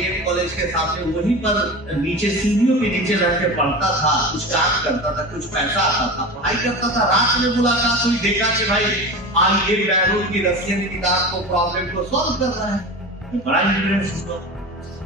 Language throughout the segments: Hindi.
जेएम कॉलेज के सामने वहीं पर नीचे सीढ़ियों के नीचे रह के पढ़ता था, कुछ काम करता था, कुछ पैसा आता था, पढ़ाई करता था। रात में मुलाकात हुई, देखा कि भाई आज ये बैरून की रशियन किताब को प्रॉब्लम को सॉल्व कर रहा है, बड़ा इंटरेस्ट हुआ।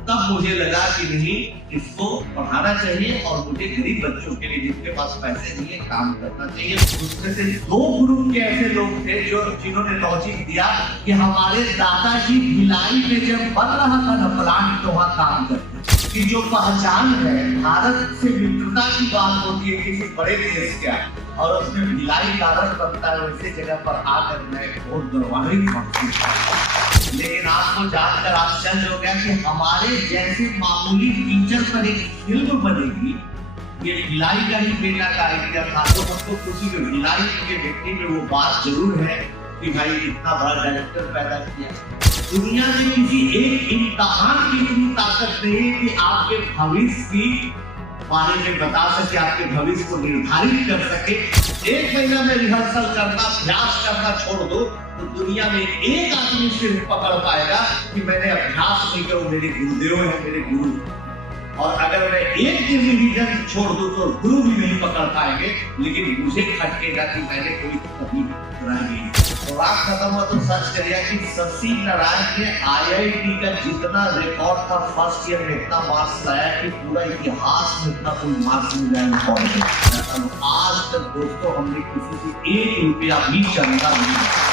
तब मुझे लगा कि नहीं, इसको पढ़ाना चाहिए और मुझे गरीब बच्चों के लिए जिनके पास पैसे नहीं है काम करना चाहिए। उसमें से 2 ग्रुप के ऐसे लोग थे जिन्होंने लॉजिक दिया कि हमारे दादाजी भिलाई में जब बन रहा था ना प्लांट, तो वहाँ काम करते कि जो पहचान है भारत से मित्रता की बात होती है किसी बड़े देश का और उसमें भिलाई कारण बनता है, वैसे जगह पर आकर मैं बहुत गौरवान्वित महसूस करता। लेकिन आपको जानकर आश्चर्य हो गया कि हमारे जैसे मामूली टीचर पर एक फिल्म बनेगी, ये भिलाई का ही बेटा का आइडिया था। तो हमको खुशी में भिलाई के व्यक्ति में वो बात जरूर है कि भाई इतना बड़ा डायरेक्टर पैदा किया। दुनिया में किसी एक इम्तिहान की इतनी ताकत नहीं कि आपके भविष्य की बारे में बता सके, आपके भविष्य को निर्धारित कर सके। 1 महीना में रिहर्सल करना, अभ्यास करना छोड़ दो तो दुनिया में एक आदमी सिर्फ पकड़ पाएगा कि मैंने अभ्यास नहीं किया, मेरे गुरुदेव है, मेरे गुरु। और अगर मैं एक दिन रिवीजन छोड़ दूं तो गुरु भी नहीं पकड़ पाएंगे, लेकिन मुझे खटकेगा कि मैंने कोई कभी नहीं। तो रात खत्म हुआ तो सर्च करिए कि शशि नारायण के IIT का जितना रिकॉर्ड था फर्स्ट ईयर में इतना मार्क्स लाया कि पूरा इतिहास में इतना कोई मार्क्स नहीं लाया। आज तक दोस्तों हमने किसी से 1 रुपया भी चंदा नहीं दिया।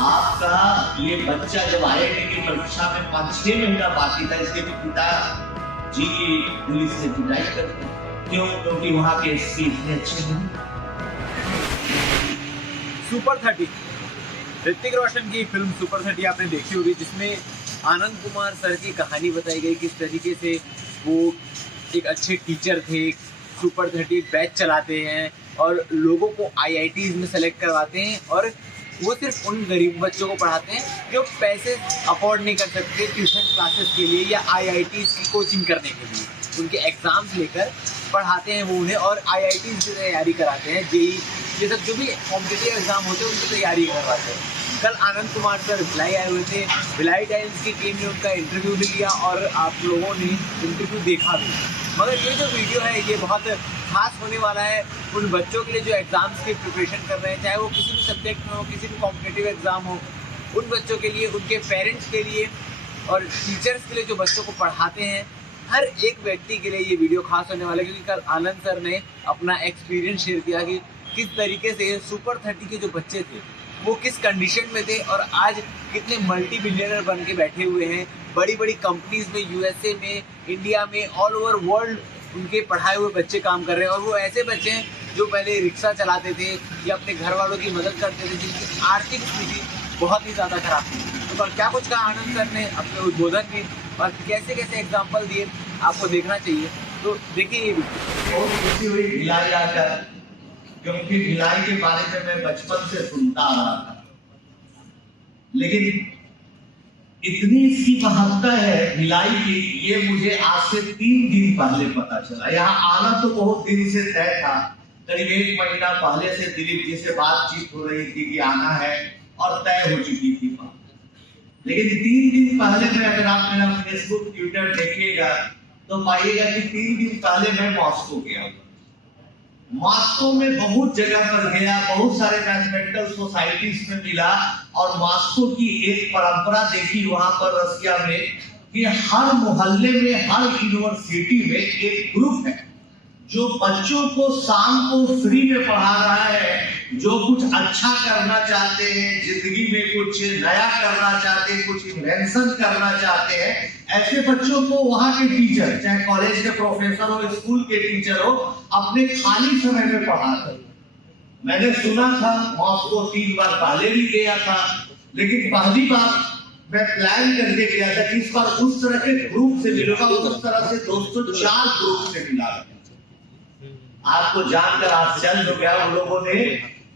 आपका ये बच्चा जब IIT की परीक्षा में 5-6 महीना बाकी था, इसके पिता जी की पुलिस से पिटाई करते। क्यों? क्योंकि वहां के एसपी इतने अच्छे नहीं। सुपर 30 ऋतिक रोशन की फिल्म सुपर 30 आपने देखी होगी, जिसमें आनंद कुमार सर की कहानी बताई गई किस तरीके से वो एक अच्छे टीचर थे, सुपर 30 बैच चलाते हैं और लोगों को IITs में सेलेक्ट करवाते हैं और वो सिर्फ उन गरीब बच्चों को पढ़ाते हैं जो पैसे अफोर्ड नहीं कर सकते ट्यूशन क्लासेस के लिए या IITs की कोचिंग करने के लिए। उनके एग्जाम्स लेकर पढ़ाते हैं वो उन्हें और IITs की तैयारी कराते हैं, जेई ये सब जो भी कॉम्पिटिटिव एग्जाम होते हैं उनकी तैयारी करवाते हैं। कल आनंद कुमार सर भिलाई आए हुए थे, भिलाई टाइम्स की टीम ने उनका इंटरव्यू भी लिया और आप लोगों ने इंटरव्यू देखा भी। मगर ये जो वीडियो है ये बहुत खास होने वाला है उन बच्चों के लिए जो एग्ज़ाम्स की प्रिपरेशन कर रहे हैं, चाहे वो किसी भी सब्जेक्ट में हो, किसी भी कॉम्पिटिटिव एग्ज़ाम हो, उन बच्चों के लिए, उनके पेरेंट्स के लिए और टीचर्स के लिए जो बच्चों को पढ़ाते हैं, हर एक व्यक्ति के लिए ये वीडियो खास होने वाला है। क्योंकि कल आनंद सर ने अपना एक्सपीरियंस शेयर किया कि किस तरीके से सुपर 30 के जो बच्चे थे वो किस कंडीशन में थे और आज कितने मल्टी बिलियनर बन के बैठे हुए हैं। बड़ी बड़ी कंपनीज में, USA में, इंडिया में, ऑल ओवर वर्ल्ड उनके पढ़ाए हुए बच्चे काम कर रहे हैं। और वो ऐसे बच्चे हैं जो पहले रिक्शा चलाते थे या अपने घर वालों की मदद करते थे, जिनकी आर्थिक स्थिति बहुत ही ज़्यादा खराब थी। तो क्या कुछ कहा आनंद सर ने अपने उद्बोधन में और कैसे कैसे एग्जाम्पल दिए आपको देखना चाहिए। तो देखिए ये बहुत खुशी हुई भिलाई आकर, क्योंकि भिलाई के बारे में मैं बचपन से सुनता आ रहा था, लेकिन इतनी इसकी महत्ता है भिलाई की, ये मुझे आज से 3 दिन पहले पता चला। यहाँ आना तो बहुत दिन से तय था, करीब 1 महीना पहले से दिलीप जी से बातचीत हो रही थी कि आना है और तय हो चुकी थी बात। लेकिन 3 दिन पहले में अगर आप मेरा फेसबुक, ट्विटर देखिएगा तो पाइएगा कि 3 दिन पहले मैं मॉस्को गया। मॉस्को में बहुत जगह पर गया, बहुत सारे मैथमेटिकल सोसाइटीज में मिला और मॉस्को की एक परंपरा देखी वहां पर रसिया में कि हर मोहल्ले में, हर यूनिवर्सिटी में एक ग्रुप है जो बच्चों को शाम को फ्री में पढ़ा रहा है, जो कुछ अच्छा करना चाहते हैं, जिंदगी में कुछ नया करना चाहते हैं, कुछ इन्वेंशन करना चाहते हैं, ऐसे बच्चों को वहां के टीचर, चाहे कॉलेज के प्रोफेसर हो, स्कूल के टीचर हो, अपने खाली समय में पढ़ाते। मैंने सुना था मॉस्को 3 बार पहले भी गया था, लेकिन पहली बार मैं प्लान करके गया था कि इस बार उस तरह के ग्रुप से मिलूंगा। उस तरह से 204 ग्रुप से मिला। आपको जानकर आश्चर्य हो गया, उन लोगों ने,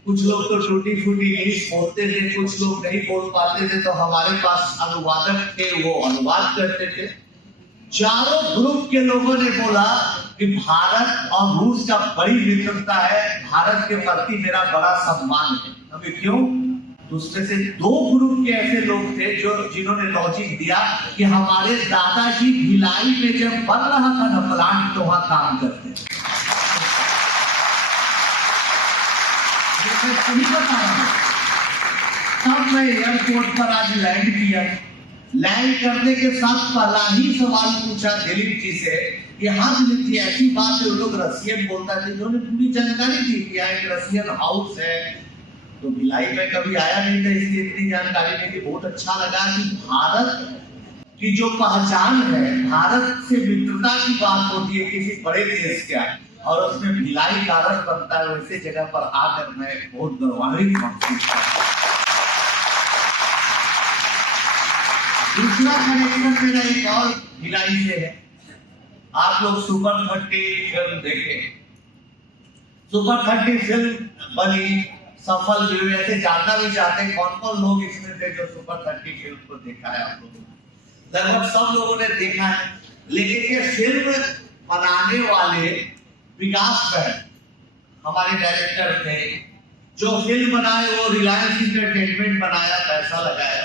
कुछ लोग तो टूटी फूटी इंग्लिश बोलते थे, कुछ लोग नहीं बोल पाते थे, तो हमारे पास अनुवादक थे, वो अनुवाद करते थे। चारों ग्रुप के लोगों ने बोला कि भारत और रूस का बड़ी मित्रता है, भारत के प्रति मेरा बड़ा सम्मान है। अभी क्यों? तो उसमें से 2 ग्रुप के ऐसे लोग थे जो जिन्होंने लॉजिक दिया कि हमारे दादाजी भिलाई में जब बन रहा था ना प्लांट तो वहां काम करते थे। सही बता रहा हूं। तब मैं एयरपोर्ट पर आज लैंड किया। लैंड करने के साथ पहला ही सवाल पूछा दिलीप जी से कि हाँ दिलीप जी ऐसी बात है, वो लोग रसियन बोलता थे, उन्होंने पूरी जानकारी दी कि यहाँ एक रसियन हाउस है। तो भिलाई में कभी आया नहीं था इसलिए इतनी जानकारी नहीं थी। बहुत अच्छा लगा कि भारत की जो पहचान है, भारत से मित्रता की बात होती है किसी बड़े देश का, और उसमें भिलाई कारण बनता है, वैसे जगह पर आकर मैं बहुत गौरवान्वित महसूस करता हूं। दूसरा कनेक्शन मेरा एक और भिलाई से है। आप लोग सुपर 30 फिल्म देखे। सुपर 30 फिल्म बनी, सफल हुई। ऐसे जानना भी चाहते हैं कौन कौन लोग इसमें थे जो सुपर 30 फिल्म को देखा है आप लोगों ने। लगभग सब लोगों ने देखा है। लेकिन ये फिल्म बनाने वाले विकास बैन हमारे डायरेक्टर थे। जो फिल्म बनाए वो रिलायंस इंटरटेनमेंट बनाया, पैसा लगाया,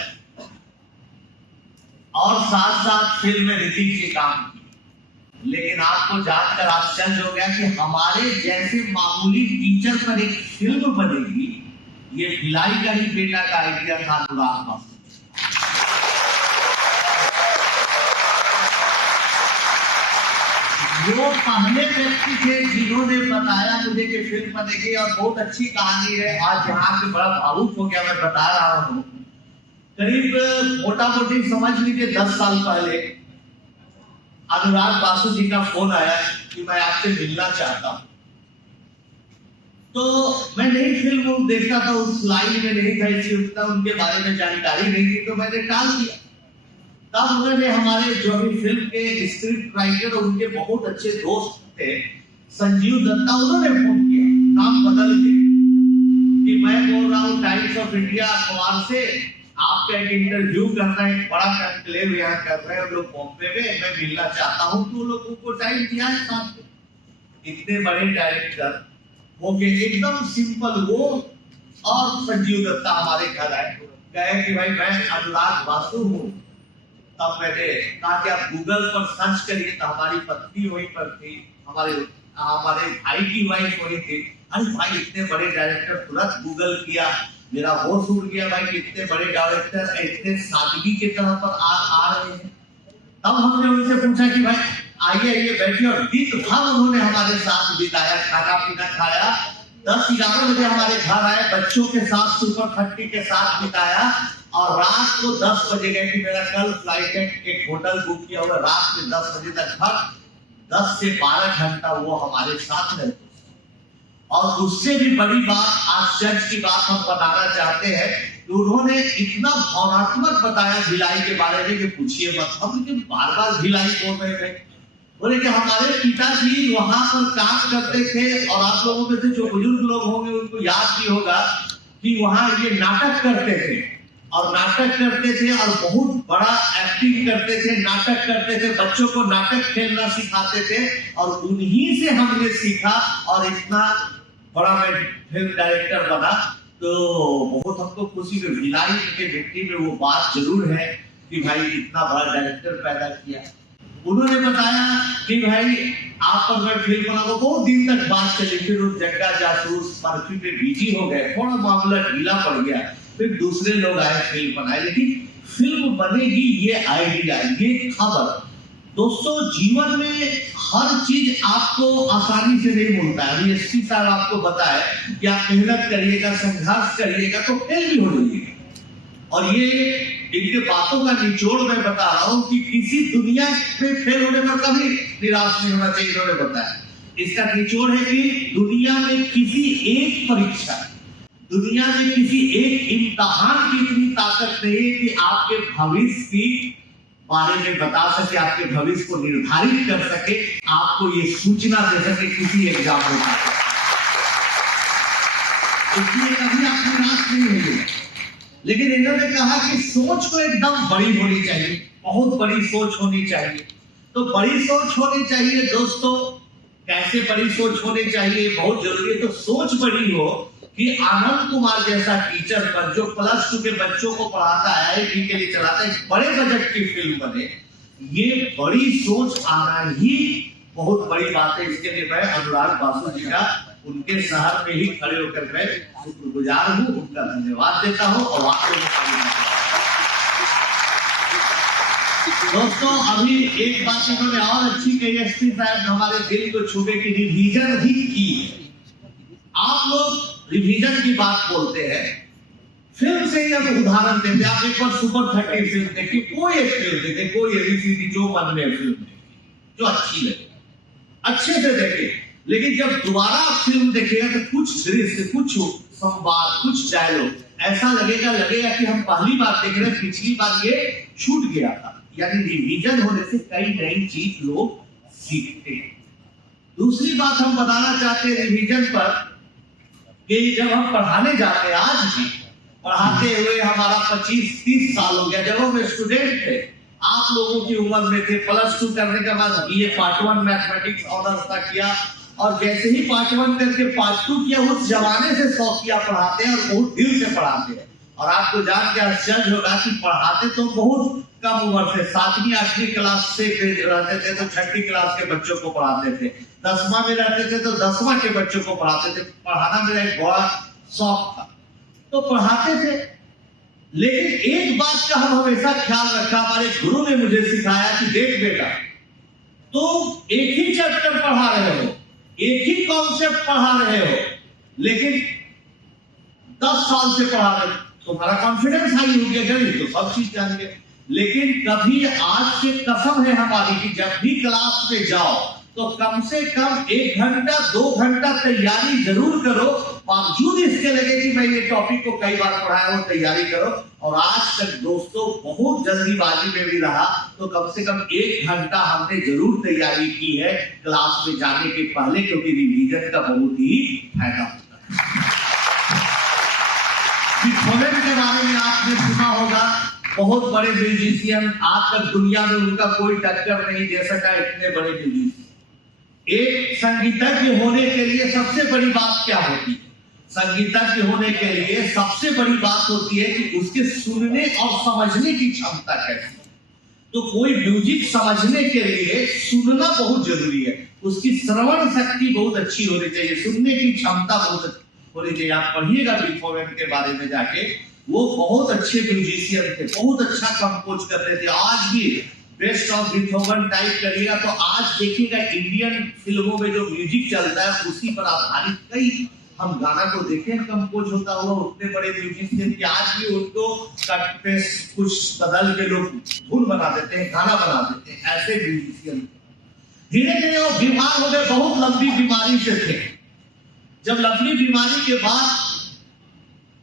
और साथ साथ फिल्म में ऋतिक जी काम की। लेकिन आपको जानकर आश्चर्य हो गया कि हमारे जैसे मामूली टीचर पर एक फिल्म बनेगी, ये भिलाई का ही बेटा का आइडिया था, अनुराग बासु। वो पहले व्यक्ति थे जिन्होंने बताया मुझे कि फिल्म बनेगी, और बहुत अच्छी कहानी है। आज यहाँ पे बड़ा भावुक हो गया, मैं बता रहा हूँ। करीब मोटा मोटी समझ लीजिए 10 साल पहले अनुराग बासु जी का फोन आया कि मैं आपसे मिलना चाहता हूं। तो मैं नई फिल्म देखता था, उस लाइन में नहीं था, इसलिए उतना उनके बारे में जानकारी नहीं थी, तो मैंने टाल दिया। तब उन्होंने हमारे जो भी फिल्म के स्क्रिप्ट राइटर और उनके बहुत अच्छे दोस्त थे संजीव दत्ता, उन्होंने फोन किया, नाम बदल के, कि मैं बोल रहा हूँ टाइम्स ऑफ इंडिया अखबार से, आपका एक इंटरव्यू करना है, बड़ा कंक्लेव यहाँ कर रहे हैं लोग बॉम्बे में, मैं मिलना चाहता हूँ। तो लोगों को टाइम दिया है साथ में। इतने बड़े डायरेक्टर हो गए, एकदम सिंपल। वो और संजीव दत्ता हमारे घर आए, कहे कि भाई मैं अनुराग बासु हूँ। तब मैंने कहा कि आप गूगल पर सर्च करिए, तो हमारी पत्नी वहीं पर थी, हमारे भाई की वाइफ वही थी। अरे भाई इतने बड़े डायरेक्टर, तुरंत गूगल किया, मेरा होश उड़ गया भाई कि इतने बड़े डायरेक्टर इतने सादगी के तरह पर आ रहे हैं। तब हमने उनसे पूछा कि भाई आइए आइए बैठिए, और दिन भर उन्होंने हमारे साथ बिताया, खाना पीना खाया। 10-11 बजे हमारे घर आए, बच्चों के साथ सुपर 30 के साथ बिताया, और रात को 10 बजे गए कि मेरा कल फ्लाइट है, एक होटल बुक किया हुआ, रात में 10 बजे तक घर 10 से 12 घंटा वो हमारे साथ रहे। और उससे भी बड़ी बात, आश्चर्य की बात हम बताना चाहते हैं कि उन्होंने इतना भावनात्मक बताया भिलाई के बारे में कि पूछिए मत। हम बार बार भिलाई बोल रहे थे, बोले कि हमारे पिताजी वहां पर काम करते थे, और आप लोगों में से जो बुजुर्ग लोग होंगे उनको याद भी होगा कि वहां ये नाटक करते थे, और नाटक करते थे और बहुत बड़ा एक्टिंग करते थे, नाटक करते थे, बच्चों को नाटक खेलना सिखाते थे, और उन्हीं से हमने सीखा, और इतना बड़ा मैं फिल्म डायरेक्टर बना। तो बहुत हमको खुशी हुई। भिलाई के मिट्टी में वो बात जरूर है कि भाई इतना बड़ा डायरेक्टर पैदा किया। उन्होंने बताया कि भाई आप पर मैं फिल्म बनाऊंगा। बहुत दिन तक बात चली, फिर उस जग्गा जासूस बर्फी पे बिजी हो गए, थोड़ा मामला ढीला पड़ गया, फिर दूसरे लोग आए, फिल्म बनाए। लेकिन फिल्म बनेगी ये आइडिया, ये खबर। दोस्तों जीवन में हर चीज आपको आसानी से नहीं मिलता है। अभी एसपी साहब आपको बताए कि आप मेहनत करिएगा, संघर्ष करिएगा तो फेल भी हो जाइएगा। और ये इनके बातों का निचोड़ मैं बता रहा हूं कि किसी दुनिया में फेल होने पर कभी निराश नहीं होना चाहिए, इन्होंने बताया। इसका निचोड़ है कि दुनिया में किसी एक परीक्षा, दुनिया में किसी एक इम्तिहान की इतनी ताकत नहीं है कि आपके भविष्य की बारे में बता सके, आपके भविष्य को निर्धारित कर सके, आपको ये सूचना दे सके किसी एग्जाम में। इसलिए कभी आप निराश नहीं होंगे। लेकिन इन्होंने कहा कि सोच को एकदम बड़ी होनी चाहिए, बहुत बड़ी सोच होनी चाहिए। तो बड़ी सोच होनी चाहिए दोस्तों। कैसे बड़ी सोच होनी चाहिए, बहुत जरूरी है। तो सोच बड़ी हो कि आनंद कुमार जैसा टीचर पर जो +2 के बच्चों को पढ़ाता है, IIT के लिए चलाता है, बड़े बजट की फिल्म बने, ये बड़ी सोच आना ही बहुत बड़ी बात है। इसके लिए मैं अनुराग बासु जी का उनके शहर में ही खड़े होकर मैं शुक्रगुजार हूँ, उनका धन्यवाद देता हूँ। और आपको दोस्तों अभी एक बात इन्होंने और अच्छी कही, एसपी साहब ने हमारे दिल को छू के कि रिवीजन ही की है। आप लोग रिवीजन की बात बोलते हैं, फिल्म से ही हम उदाहरण देते हैं। आप एक बार सुपर 30 फिल्म देखिए, कोई एक फिल्म देखे, कोई एबीसीडी जो मन में फिल्म देखिए जो अच्छी लगे, अच्छे से देखे। लेकिन जब दोबारा आप फिल्म देखेगा तो कुछ दृश्य, कुछ संवाद, कुछ डायलॉग ऐसा लगेगा कि हम पहली बार देख रहे हैं, पिछली बार ये छूट गया था। यानी रिवीजन होने से कई नई चीज लोग सीखते हैं। दूसरी बात हम बताना चाहते हैं रिवीजन पर कि जब हम पढ़ाने जाते हैं, आज भी पढ़ाते हुए हमारा 25-30 साल हो गया। जब हम स्टूडेंट थे, आप लोगों की उम्र में थे, +2 करने के बाद BA पार्ट 1 मैथमेटिक्स ऑनर्स का किया, और जैसे ही पार्ट 1 करके पार्ट 2 किया, उस जमाने से शौकिया पढ़ाते हैं और बहुत दिल से पढ़ाते हैं। और आपको जान के आश्चर्य होगा कि पढ़ाते तो बहुत कम उम्र से, 7वीं 8वीं क्लास से रहते थे तो 6वीं क्लास के बच्चों को पढ़ाते थे, 10वां में रहते थे तो 10वां के बच्चों को पढ़ाते थे। पढ़ाना मेरा एक बड़ा शौक था, तो पढ़ाते थे। लेकिन एक बात का हम हमेशा ख्याल रखा, हमारे गुरु ने मुझे सिखाया कि देख बेटा, तुम एक ही चैप्टर पढ़ा रहे हो, एक ही कॉन्सेप्ट पढ़ा रहे हो, लेकिन 10 साल से पढ़ा रहे हो, तुम्हारा कॉन्फिडेंस हाई हो गया, गणित तो सब चीज जान गए। लेकिन कभी आज से कसम है हमारी कि जब भी क्लास में जाओ तो कम से कम 1 घंटा 2 घंटा तैयारी जरूर करो। बावजूद इसके लगे कि मैं ये टॉपिक को कई बार पढ़ाया हूं, तैयारी करो। और आज तक दोस्तों बहुत जल्दीबाजी में भी रहा तो कम से कम 1 घंटा हमने जरूर तैयारी की है क्लास में जाने के पहले, क्योंकि रिवीजन का बहुत ही फायदा होता है। बीथोवेन के बारे में आपने सुना होगा, बहुत बड़े म्यूजिशियन, आज तक दुनिया में उनका कोई टक्कर नहीं दे सका, इतने बड़े म्यूजिशियन। एक संगीतज्ञ होने के लिए सबसे बड़ी बात क्या होती है? संगीतज्ञ होने के लिए सबसे बड़ी बात होती है कि उसके सुनने और समझने की क्षमता कैसी है। तो कोई म्यूजिक समझने के लिए सुनना बहुत जरूरी है, उसकी श्रवण शक्ति बहुत अच्छी होनी चाहिए, सुनने की क्षमता बहुत होनी चाहिए। आप पढ़िएगा बीथोवेन के बारे में जाके, वो बहुत अच्छे म्यूजिशियन थे, बहुत अच्छा कंपोज करते थे। आज भी बेस्ट ऑफ बीथोवेन टाइप करिएगा तो आज देखिएगा इंडियन फिल्मों में जो म्यूजिक चलता है उसी पर आधारित कई हम गाना को देखें कंपोज होता हुआ। उतने बड़े म्यूजिशियन कि आज भी उनको कट पेस्ट कुछ बदल के लोग धुन बना देते हैं, गाना बना देते हैं, ऐसे म्यूजिशियन। धीरे धीरे वो बीमार हो गए, बहुत लंबी बीमारी से थे। जब लंबी बीमारी के बाद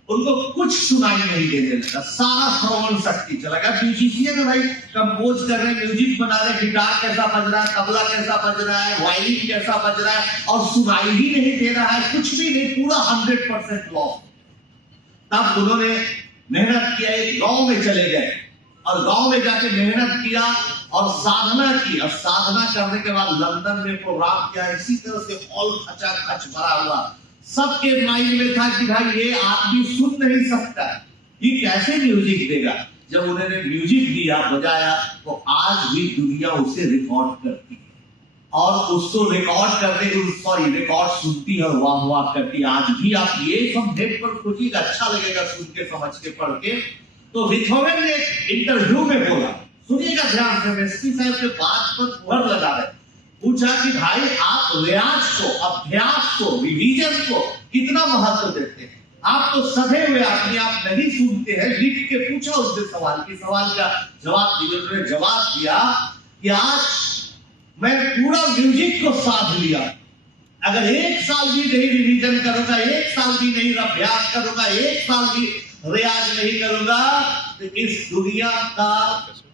उनको कुछ सुनाई नहीं देने लगा, सारा श्रवण शक्ति चला गया। म्यूजिशियन है भाई, कंपोज कर रहे, म्यूजिक बना रहे, गिटार कैसा बज रहा है, तबला कैसा बज रहा है, वायलिन कैसा बज रहा है, और सुनाई ही नहीं दे रहा है, कुछ भी नहीं, पूरा 100% लॉस। तब उन्होंने मेहनत किया, एक गांव में चले गए और गांव में जाके मेहनत किया और साधना की। और साधना करने के बाद लंदन में प्रोग्राम किया, इसी तरह से ऑल खचाखच भरा हुआ। सबके माइंड में था कि भाई ये आदमी सुन नहीं सकता, ये कैसे म्यूजिक देगा। जब उन्होंने म्यूजिक दिया, बजाया, तो आज भी दुनिया उसे रिकॉर्ड करती है और उसको रिकॉर्ड करने रिकॉर्ड सुनती है, वाह वाह करती है। आज भी आप ये सब नेट पर खोजिएगा, अच्छा लगेगा सुन के, समझ के, पढ़ के। तो बीथोवेन ने एक इंटरव्यू में बोला, सुनिएगा ध्यान से, एसपी साहब के बात पर मुहर लगा रहे, पूछा कि भाई आप रियाज को, अभ्यास को, रिवीजन को कितना महत्व देते हैं? आप तो सधे हुए आदमी, आप नहीं सुनते हैं। लिख के पूछा उससे सवाल का जवाब दिया। उन्होंने जवाब दिया कि आज मैं पूरा म्यूजिक को साध लिया, अगर 1 साल भी नहीं रिवीजन करूंगा, 1 साल भी नहीं अभ्यास करूंगा, 1 साल भी रियाज नहीं करूंगा, तो इस दुनिया का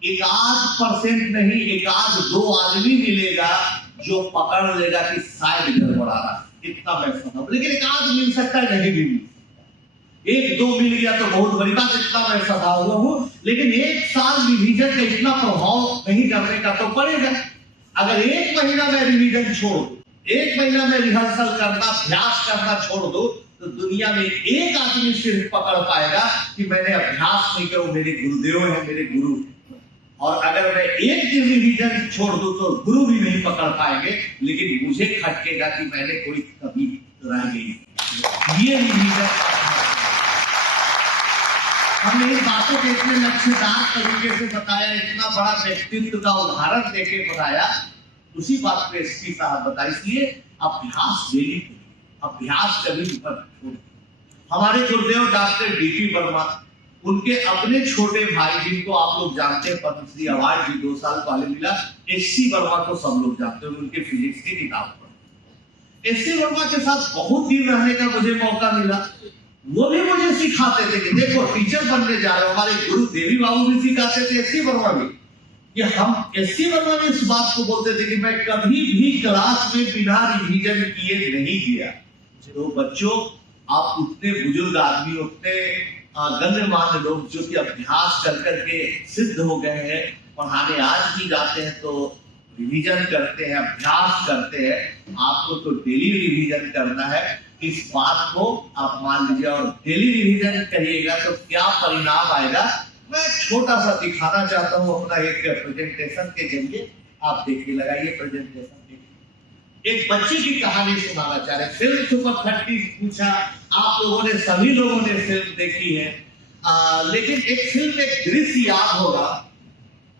1% नहीं, 1-2 आदमी मिलेगा जो पकड़ लेगा कि शायद गड़बड़ा रहा, इतना मैं समझ। लेकिन 1 आदमी मिल सकता है, नहीं भी मिल, 1-2 मिल गया तो बहुत बड़ी बात, इतना मैं सभा हुआ हूं। लेकिन 1 साल रिवीजन का इतना प्रभाव नहीं करने का तो पड़ेगा। अगर 1 महीना में रिवीजन छोड़ दो, 1 महीना में रिहर्सल करना, अभ्यास करना छोड़ दो, तो दुनिया में एक आदमी सिर्फ पकड़ पाएगा कि मैंने अभ्यास नहीं किया, मेरे गुरुदेव है, मेरे गुरु। और अगर मैं एक दिन रिवीजन छोड़ दूं तो गुरु भी नहीं पकड़ पाएंगे, लेकिन मुझे खटकेगा कि मैंने कोई कभी रह गई। ये रिवीजन हमने इन बातों के इतने लक्ष्यदार तरीके से बताया, इतना बड़ा व्यक्तित्व का उदाहरण देके बताया, उसी बात पे एसपी साहब बताया। इसलिए अभ्यास डेली, अभ्यास कभी छोड़। हमारे गुरुदेव डॉक्टर डीपी वर्मा, उनके अपने छोटे भाई जिनको आप लोग जानते हैं, पद्मश्री अवार्ड भी 2 साल पहले मिला, एससी वर्मा को सब लोग जानते हैं, उनके फिजिक्स की किताब पर। एससी वर्मा के साथ बहुत दिन रहने का मुझे मौका मिला। वो भी मुझे सिखाते थे कि देखो टीचर बनने जा रहे हो। हमारे गुरु देवी बाबू भी सिखाते थे, एससी वर्मा भी। कि हम एससी वर्मा में इस बात को बोलते थे कि मैं कभी भी क्लास में बिना रिवीजन किए नहीं गया। तो बच्चों, आप उतने बुजुर्ग आदमी, उतने गण्यमान्य लोग जो कि अभ्यास कर करके सिद्ध हो गए हैं, पढ़ाने आज भी जाते हैं तो रिवीजन करते हैं, अभ्यास करते हैं। आपको तो डेली रिवीजन करना है। इस बात को आप मान लीजिए और डेली रिवीजन करिएगा तो क्या परिणाम आएगा, मैं छोटा सा दिखाना चाहता हूं अपना एक प्रेजेंटेशन के जरिए। आप देखिए, लगाइए प्रेजेंटेशन। एक बच्चे की कहानी सुनाना चाह रहे। फिल्म सुपर 30 पूछा, आप लोगों ने, सभी लोगों ने फिल्म देखी है, लेकिन एक फिल्म में एक दृश्य याद होगा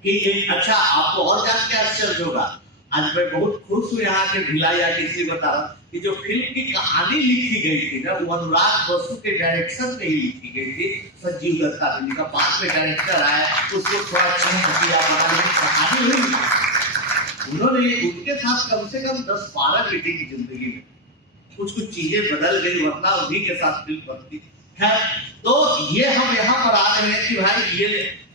कि एक, अच्छा आपको और जान के आश्चर्य होगा, आज मैं बहुत खुश हूं यहाँ के भिलाई या किसी बता रहा कि जो फिल्म की कहानी लिखी गई थी ना, वो अनुराग बसु के डायरेक्शन में ही लिखी गई थी। संजीव दत्ता ने लिखा, बाद में डायरेक्टर आया, उसको थोड़ा चेंज किया, कहानी हुई। उन्होंने उनके साथ कम से कम 10-12 मीटिंग की जिंदगी में कुछ चीजें बदल गई, वरना उन्हीं के साथ फिल्म बनती है। तो ये हम यहाँ पर आ रहे हैं कि भाई ये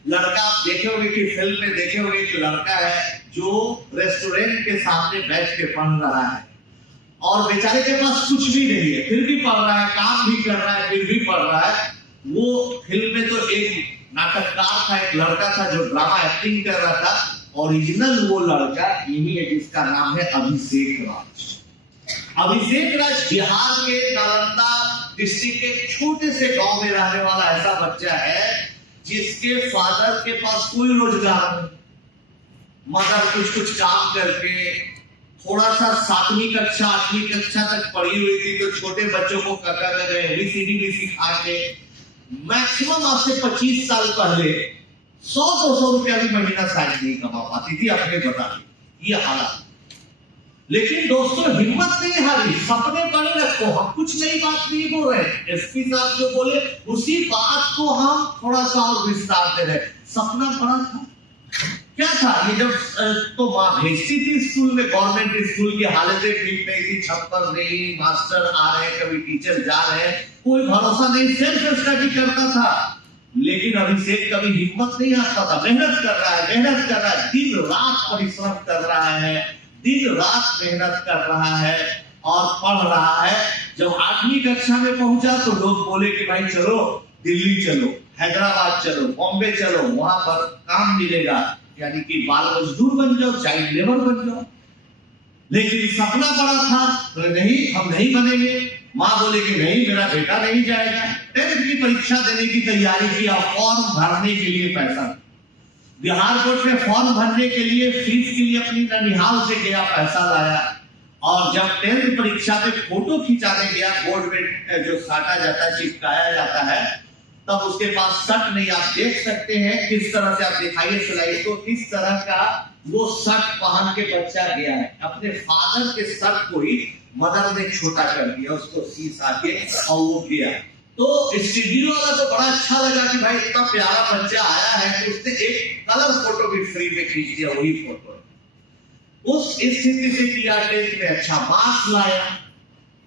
लड़का, आप देखे होंगे कि फिल्म में देखे होंगे, एक लड़का है जो रेस्टोरेंट के सामने बैठ के पढ़ रहा है और बेचारे के पास कुछ भी नहीं है, फिर भी पढ़ रहा है, काम भी कर रहा है, फिर भी पढ़ रहा है। वो फिल्म में तो एक नाटककार था, एक लड़का था जो ड्रामा एक्टिंग कर रहा था। ओरिजिनल वो लड़का यही है जिसका नाम है अभिषेक राज। अभिषेक राज बिहार के नालंदा डिस्ट्रिक्ट के छोटे से गांव में रहने वाला ऐसा बच्चा है जिसके फादर के पास कोई रोजगार नहीं, मगर कुछ काम करके थोड़ा सा 7वीं कक्षा 8वीं कक्षा तक पढ़ी हुई थी, तो छोटे बच्चों को कका गए ABCD भी सिखा के मैक्सिमम आज से 25 साल पहले 100-200 रुपया भी महीना शायद नहीं कमा पाती थी, अपने बता दी ये हालात। लेकिन दोस्तों, हिम्मत नहीं हारी, सपने बड़े रखो। हम कुछ नई बात नहीं बोल रहे, एसपी साहब जो बोले उसी बात को हम थोड़ा सा और विस्तार दे रहे। सपना बड़ा था, क्या था ये, जब तो माँ भेजती थी स्कूल में, गवर्नमेंट स्कूल की हालतें ठीक नहीं थी, छप्पर नहीं, मास्टर आ रहे हैं, कभी टीचर जा रहे हैं, कोई भरोसा नहीं, सेल्फ स्टडी करता था। लेकिन अभिषेक कभी हिम्मत नहीं आता था, मेहनत कर रहा है, मेहनत कर रहा है, दिन रात परिश्रम कर रहा है, दिन रात मेहनत कर रहा है और पढ़ रहा है। जब 8वीं कक्षा में पहुंचा तो लोग बोले कि भाई चलो दिल्ली चलो, हैदराबाद चलो, बॉम्बे चलो, वहां पर काम मिलेगा, यानी कि बाल मजदूर बन जाओ, चाइल्ड लेबर बन जाओ। लेकिन सपना बड़ा था, तो नहीं, हम नहीं बनेंगे। माँ बोले कि नहीं, मेरा बेटा नहीं जाएगा। 10th की परीक्षा देने की तैयारी किया, फॉर्म भरने के लिए पैसा, बिहार बोर्ड में फॉर्म भरने के लिए, फीस के लिए अपनी ननिहाल से गया, पैसा लाया। और जब 10th परीक्षा में फोटो खिंचाने गया, बोर्ड में जो साटा जाता है, चिपकाया जाता है, तब उसके पास शर्ट नहीं। आप देख सकते हैं किस तरह से, आप दिखाइए स्लाइड को, किस तरह का वो शर्ट पहन के बच्चा गया है। अपने फादर के शर्ट को ही मदर ने छोटा कर दिया, उसको सीस आके, और वो गया। तो स्टूडियो वाला तो बड़ा अच्छा लगा कि भाई इतना प्यारा बच्चा आया है, तो उसने एक कलर फोटो भी फ्री में खींच दिया, वही फोटो। उस स्थिति से किया, 10th में अच्छा मार्क्स लाया।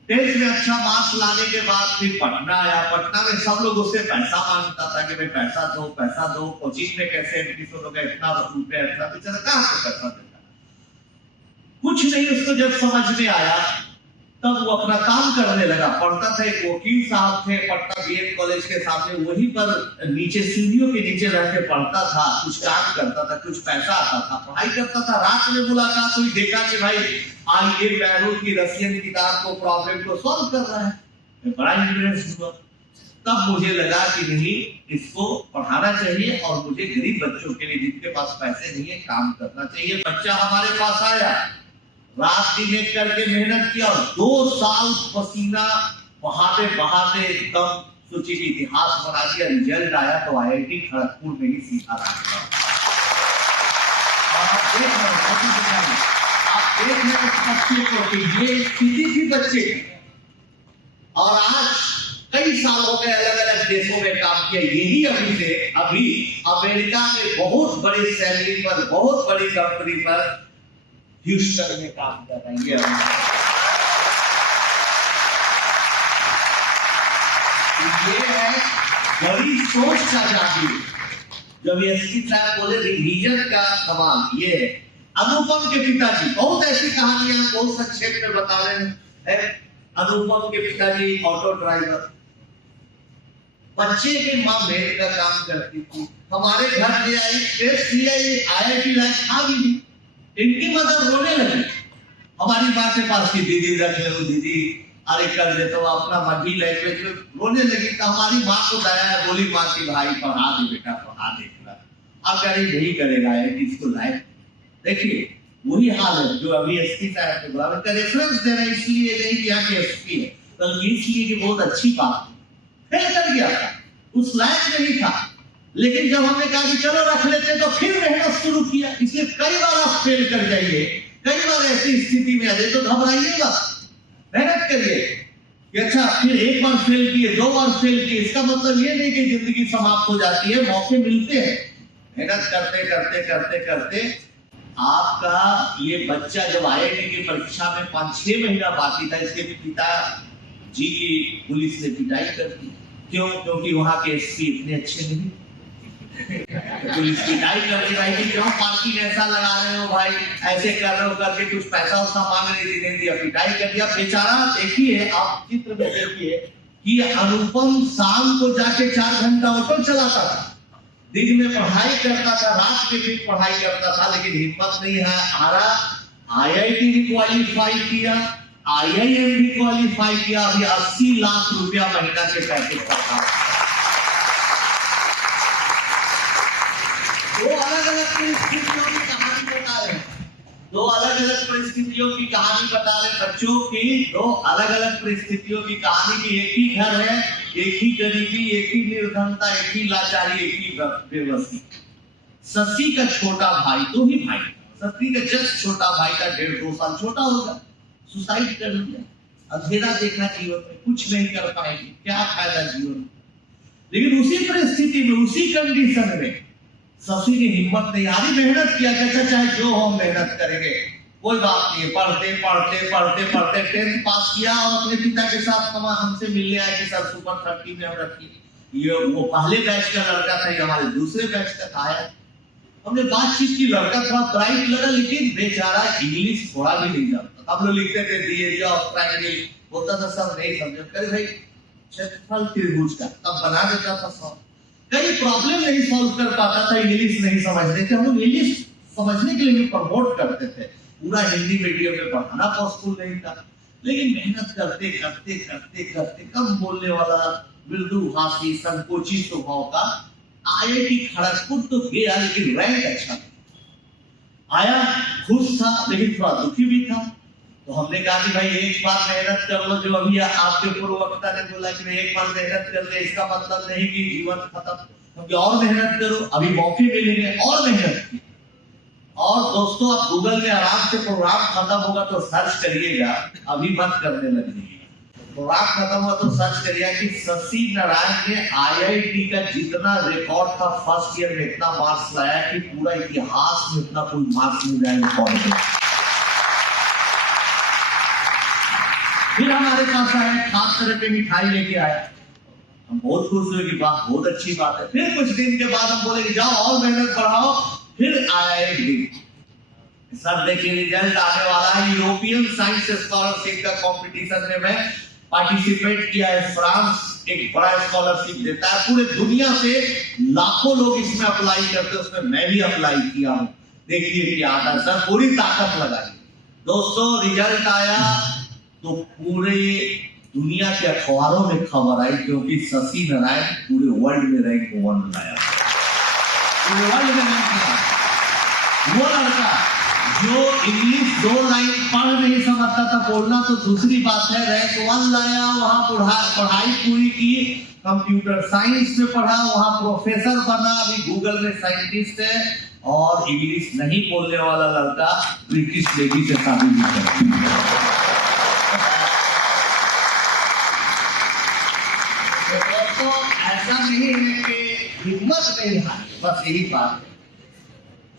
10th में अच्छा मार्क्स लाने के बाद फिर पटना आया। पटना में सब लोग उससे पैसा मांगता था कि भाई पैसा दो, कोचिंग में कैसे एडमिशन होगा, इतना रुपया, इतना, बेचारा कहाँ से पैसा देता। कुछ नहीं, उसको जब समझ में आया तब वो अपना काम करने लगा। पढ़ता था, एक वकील साहब थे पटना BM कॉलेज के सामने, वहीं पर नीचे सीढ़ियों के नीचे रह के पढ़ता था, कुछ काम करता था, कुछ पैसा आता था, पढ़ाई करता था। रात में मुलाकात हुई, देखा कि भाई आज ये बैरून की रशियन किताब को, प्रॉब्लम को सॉल्व कर रहा है। मैं बड़ा इंप्रेस हुआ। तब मुझे लगा कि नहीं, इसको पढ़ाना चाहिए और मुझे गरीब बच्चों के लिए जिनके पास पैसे नहीं है काम करना चाहिए। बच्चा हमारे पास आया, रात दिन एक करके मेहनत किया, 2 साल पसीना बहाते बहाते एकदम सोची कि इतिहास बना दिया। रिजल्ट आया तो IIT खड़गपुर में ही सीधा रहा। आप देख रहे उस बच्चे को कि ये स्थिति थी बच्चे की, और आज कई साल हो गए अलग अलग देशों में काम किया। यही अभी अमेरिका में बहुत बड़ी सैलरी पर, बहुत बड़ी कंपनी पर ह्यूस्टन में काम कर रही है। ये है बड़ी सोच का जादू। जब एसपी साहब बोले रिवीजन का कमाल, ये है अनुपम के पिताजी। बहुत ऐसी कहानियां बहुत संक्षेप में बता रहे हैं। अनुपम के पिताजी ऑटो ड्राइवर, बच्चे की माँ मेड का काम करती थी। हमारे घर ले आई, टेस्ट लिया, ये IIT लाइफ खा भी नहीं। इनकी मदर रोने लगी हमारी माँ के पास की, दीदी रख लो दीदी, अरे कर दे तो अपना मर्जी लैंग्वेज में रोने लगी। तो हमारी माँ को दया है, बोली माँ की भाई पढ़ा दे बेटा, पढ़ा दे। अब कह रही नहीं करेगा इसको लाइफ। देखिए वही हाल है जो अभी एसपी साहब के बुला का रेफरेंस दे रहे, इसलिए नहीं कि यहाँ के एसपी है, बल्कि इसलिए कि बहुत अच्छी बात फेल कर गया था, उस लायक नहीं था। लेकिन जब हमने कहा कि चलो रख लेते तो फिर मेहनत शुरू किया। इसलिए कई बार आप फेल कर जाइए, कई बार ऐसी स्थिति में आ जाए तो घबराइएगा, मेहनत करिए कि अच्छा फिर एक बार फेल किए, 2 बार फेल किए, इसका मतलब ये नहीं कि जिंदगी समाप्त हो जाती है, मौके मिलते हैं। मेहनत करते करते करते करते आपका ये बच्चा जब IIT की परीक्षा में 5-6 महीना बाकी था, इसके पिता जी की पुलिस ने पिटाई कर दी। क्यों? क्योंकि वहां के एसपी इतने अच्छे नहीं। पुलिस पिटाई करती भाई कि क्यों पार्किंग ऐसा लगा रहे हो भाई, ऐसे कर रहे हो करके कुछ पैसा उसका मांग रही थी, नहीं दिया, पिटाई कर दिया बेचारा। देखिए आप चित्र में देखिए कि अनुपम शाम को जाके 4 घंटा ऑटो चलाता था, दिन में पढ़ाई करता था, रात में भी पढ़ाई करता था, लेकिन हिम्मत नहीं है हारा। IIT भी क्वालिफाई किया, IIM भी क्वालिफाई किया, अभी 80 लाख रुपया महीना के पैकेज का था। 2 अलग-अलग परिस्थितियों की कहानी बता रहे हैं, 2 अलग-अलग परिस्थितियों की कहानी बता रहे बच्चों की, 2 अलग-अलग परिस्थितियों की कहानी की। एक ही घर है, एक ही गरीबी, एक ही निर्धनता, एक ही लाचारी, एक ही बेबसी। शशि का छोटा भाई, 2 ही भाई, शशि का जस्ट छोटा भाई का 1.5-2 साल छोटा होगा, सुसाइड कर लिया। अंधेरा देखा जीवन में, कुछ नहीं कर पाएंगे, क्या फायदा जीवन में। लेकिन उसी परिस्थिति में, उसी कंडीशन में शशि की हिम्मत नहीं हारी, मेहनत किया, कहता चाहे जो हो मेहनत करेंगे, कोई बात नहीं। पढ़ते पढ़ते पढ़ते पढ़ते 10th पास किया और अपने पिता के साथ हमसे मिलने आए कि सर सुपर 30 में हम रखी। ये वो पहले बैच का लड़का था, ये हमारे दूसरे बैच का था। आया, हमने बातचीत की, लड़का थोड़ा ब्राइट लगा, लेकिन बेचारा इंग्लिश थोड़ा भी नहीं जानता। हम लोग लिखते थे दिए जॉब ट्रायंगल, बोलता था सब नहीं समझे, करे भाई क्षेत्रफल त्रिभुज का, तब बना देता था सॉल्व। कई प्रॉब्लम नहीं सॉल्व कर पाता था, इंग्लिश नहीं समझते थे। हम लोग इंग्लिश समझने के लिए प्रमोट करते थे, पूरा हिंदी मीडियम में पढ़ाना पॉसिबल नहीं था। लेकिन मेहनत करते करते करते करते कम बोलने वाला, मृदु भाषी, संकोची स्वभाव का IIT खड़गपुर तो गया, लेकिन रैंक अच्छा आया। खुश था लेकिन थोड़ा दुखी भी था। तो हमने कहा कि भाई एक बार मेहनत कर लो, जो अभी आपके पूर्ववक्ता ने बोला कि एक बार मेहनत कर ले, इसका मतलब नहीं कि जीवन खत्म, क्योंकि और मेहनत करो, अभी मौके मिलेंगे, और मेहनत की। और दोस्तों आप गूगल में आराम से प्रोग्राम खत्म होगा तो सर्च करिएगा, अभी मत करने लगिए। प्रोग्राम खत्म हुआ तो सर्च करिएगा कि शशि नारायण ने IIT का जितना रिकॉर्ड था फर्स्ट ईयर में इतना मार्क्स लाया कि पूरा इतिहास में इतना कोई मार्क्स नहीं लाया रिकॉर्ड में। फिर हमारे पास आया, खास तरह के मिठाई लेके आया, हम बहुत खुश हुए कि वाह बहुत अच्छी बात है। फिर कुछ दिन के बाद हम बोले कि जाओ और मेहनत बढ़ाओ। फिर आया एक दिन, सर देखिए रिजल्ट आने वाला है, यूरोपियन साइंस स्कॉलरशिप का कंपटीशन में मैं पार्टिसिपेट किया है। फ्रांस एक बड़ा स्कॉलरशिप देता है, पूरे दुनिया से लाखों लोग इसमें अप्लाई करते हैं, उसमें मैं भी अप्लाई किया हूं। देखिए क्या आता है, सर पूरी ताकत लगाई। दोस्तों रिजल्ट आया तो पूरे दुनिया के अखबारों में खबर आई, क्योंकि शशि नारायण पूरे वर्ल्ड में रैंक 1 लाया, पूरे वर्ल्ड में रैंक किया। वो लड़का जो इंग्लिश 2 लाइन पढ़ नहीं समझता था, बोलना तो दूसरी बात है, रैंक 1 लाया, वहां पढ़ाई पूरी की, कंप्यूटर साइंस में पढ़ा, वहां प्रोफेसर बना, अभी गूगल में साइंटिस्ट है, और इंग्लिश नहीं बोलने वाला लड़का ब्रिटिश लेडी से शादी भी करता है। तो ऐसा नहीं है कि हिम्मत नहीं है, बस यही बात है।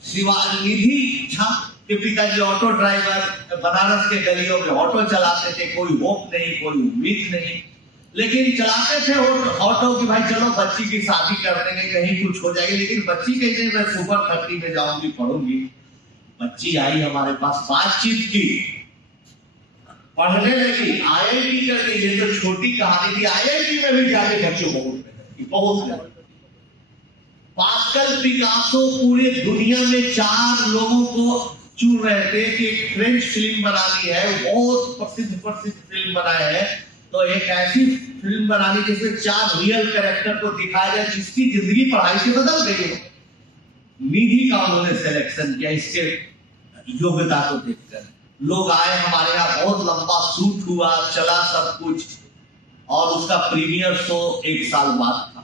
शिवानिधि झा के पिताजी ऑटो ड्राइवर, बनारस के गलियों में ऑटो चलाते थे, कोई होप नहीं, कोई उम्मीद नहीं, लेकिन चलाते थे ऑटो की, भाई चलो बच्ची की शादी कर देंगे, कहीं कुछ हो जाएगी। लेकिन बच्ची कहते मैं सुपर 30 में जाऊंगी, पढ़ूंगी। बच्ची आई हमारे पास, बातचीत की, पढ़ने लगी, IIT कर गई। ये तो छोटी कहानी थी, IIT में भी जाके बच्चों बहुत पास्कल पिकासो पूरे दुनिया में 4 लोगों को चुन रहे थे कि एक फ्रेंच फिल्म बनानी है, बहुत प्रसिद्ध फिल्म बनाए है, तो एक ऐसी फिल्म बनानी जिसमें 4 रियल कैरेक्टर को दिखाया जाए जिसकी जिंदगी पढ़ाई से बदल गई है। निधि का उन्होंने सिलेक्शन किया, इसके योग्यता को देखकर लोग आए हमारे यहाँ, बहुत लंबा शूट हुआ, चला सब कुछ, और उसका प्रीमियर शो 1 साल बाद था।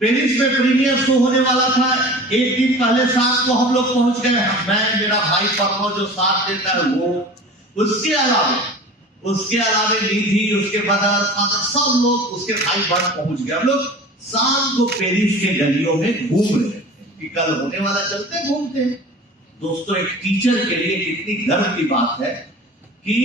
पेरिस में प्रीमियर शो होने वाला था, एक दिन पहले शाम को हम लोग पहुंच गए, मैं, मेरा भाई परनो जो साथ देता है वो, उसके अलावे निधि, उसके फादर, सब लोग, उसके भाई बहन पहुंच गए। हम लोग शाम को पेरिस के गलियों में घूम रहे थे कि कल होने वाला, चलते घूमते हैं। दोस्तों, एक टीचर के लिए कितनी गर्व की बात है कि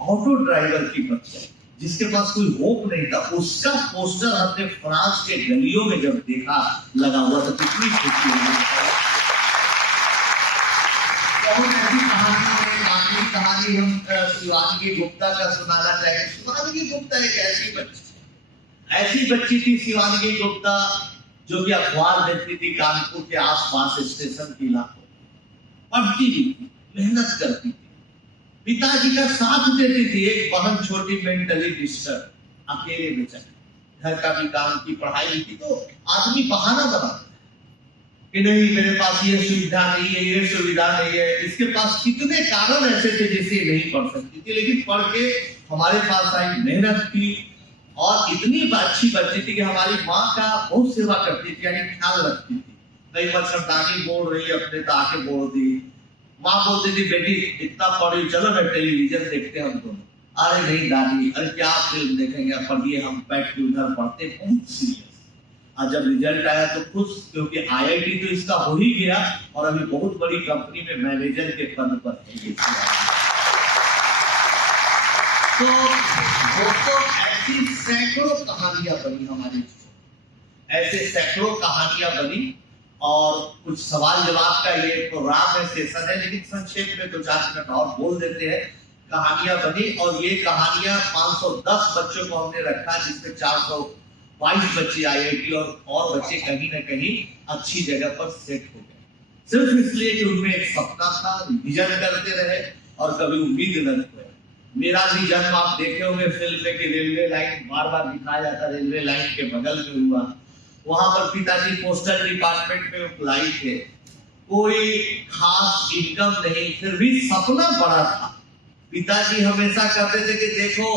ऑटो ड्राइवर की बच्चा जिसके पास कोई होप नहीं था, उसका पोस्टर हमने फ्रांस के गलियों में जब देखा लगा हुआ था, कितनी खुशी हुई। बहुत ऐसी कहानी है, आखिरी कहानी हम शिवांगी गुप्ता का सुनाना चाहेंगे। शिवांगी गुप्ता एक ऐसी बच्ची थी शिवांगी गुप्ता, जो कि अखबार देखती थी कानपुर के आसपास स्टेशन के इलाकों, पढ़ती भी थी, मेहनत करती थी, पिताजी का साथ देती थी। एक बहन छोटी, मेंटली डिस्टर्ब, अकेले बेचारी, घर का भी काम की, पढ़ाई की, तो आदमी बहाना बनाता है कि नहीं मेरे पास ये सुविधा नहीं है, ये सुविधा नहीं है। इसके पास कितने कारण ऐसे थे जिससे नहीं पढ़ सकती थी, लेकिन पढ़ के हमारे पास आई, मेहनत की, और इतनी अच्छी बच्ची थी कि हमारी माँ का बहुत सेवा करती थी, यानी ख्याल रखती थी। कई मच्छरदानी बोल रही है अपने, तो आके बोल दी। माँ बोलती थी बेटी इतना पढ़ी, चलो ना टेलीविजन देखते हम दोनों। अरे नहीं दादी, अरे क्या फिल्म देखेंगे, पढ़िए, हम बैठ के उधर पढ़ते, बहुत सीरियस। और जब रिजल्ट आया तो खुश, क्योंकि IIT तो इसका हो ही गया, और अभी बहुत बड़ी कंपनी में मैनेजर के पद पर है। तो दोस्तों, ऐसी सैकड़ों कहानियां बनी हमारी, ऐसे सैकड़ों कहानियां बनी, और कुछ सवाल जवाब का ये प्रोग्राम है, सेशन है, लेकिन संक्षेप में 2-4 मिनट और बोल देते हैं। कहानियां बनी, और ये कहानियां 510 बच्चों को हमने रखा, जिसमें 422 बच्चे IIT और बच्चे कहीं ना कहीं अच्छी जगह पर सेट हो गए, सिर्फ इसलिए कि उनमें एक सपना था, विजन करते रहे, और कभी उम्मीद न खोए। मेरा भी जन्म आप देखे होंगे फिल्म में कि रेलवे लाइन बार बार दिखाया जाता, रेलवे लाइन के बगल में हुआ। वहां पर पिताजी पोस्टल डिपार्टमेंट में एम्प्लॉई थे, कोई खास इनकम नहीं, फिर भी सपना बड़ा था। पिताजी हमेशा कहते थे कि देखो